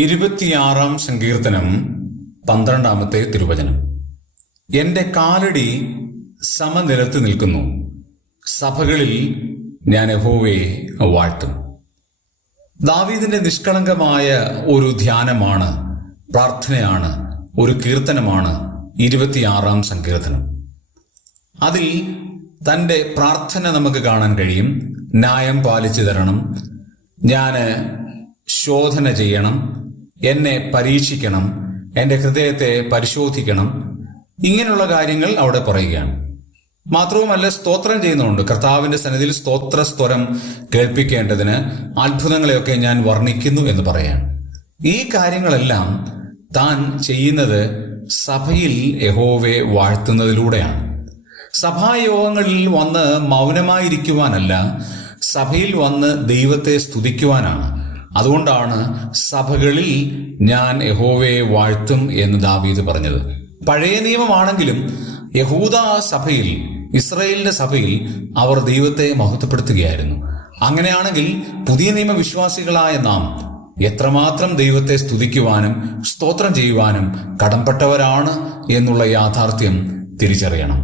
26 സങ്കീർത്തനം 12 തിരുവചനം. എന്റെ കാലടി സമനിലത്ത് നിൽക്കുന്നു, സഭകളിൽ ഞാൻ യഹോവയെ വാഴ്ത്തും. ദാവീദിന്റെ നിഷ്കളങ്കമായ ഒരു ധ്യാനമാണ്, പ്രാർത്ഥനയാണ്, ഒരു കീർത്തനമാണ് 26 സങ്കീർത്തനം. അതിൽ തൻ്റെ പ്രാർത്ഥന നമുക്ക് കാണാൻ കഴിയും. ന്യായം പാലിച്ചു തരണം, ഞാൻ ശോധന ചെയ്യണം, എന്നെ പരീക്ഷിക്കണം, എൻ്റെ ഹൃദയത്തെ പരിശോധിക്കണം, ഇങ്ങനെയുള്ള കാര്യങ്ങൾ അവിടെ പറയുകയാണ്. മാത്രവുമല്ല, സ്തോത്രം ചെയ്യുന്നുണ്ട്. കർത്താവിൻ്റെ സന്നിധിയിൽ സ്തോത്രസ്വരം കേൾപ്പിക്കേണ്ടതിന് അത്ഭുതങ്ങളെയൊക്കെ ഞാൻ വർണ്ണിക്കുന്നു എന്ന് പറയാം. ഈ കാര്യങ്ങളെല്ലാം താൻ ചെയ്യുന്നത് സഭയിൽ യഹോവയെ വാഴ്ത്തുന്നതിലൂടെയാണ്. സഭായോഗങ്ങളിൽ വന്ന് മൗനമായിരിക്കുവാനല്ല, സഭയിൽ വന്ന് ദൈവത്തെ സ്തുതിക്കുവാനാണ്. അതുകൊണ്ടാണ് സഭകളിൽ ഞാൻ യഹോവയെ വാഴ്ത്തും എന്ന് ദാവീദ് പറഞ്ഞത്. പഴയ നിയമമാണെങ്കിലും യഹൂദ സഭയിൽ, ഇസ്രായേലിന്റെ സഭയിൽ അവർ ദൈവത്തെ മഹത്വപ്പെടുത്തുകയായിരുന്നു. അങ്ങനെയാണെങ്കിൽ പുതിയ നിയമ വിശ്വാസികളായ നാം എത്രമാത്രം ദൈവത്തെ സ്തുതിക്കുവാനും സ്തോത്രം ചെയ്യുവാനും കടംപ്പെട്ടവരാണ് എന്നുള്ള യാഥാർത്ഥ്യം തിരിച്ചറിയണം.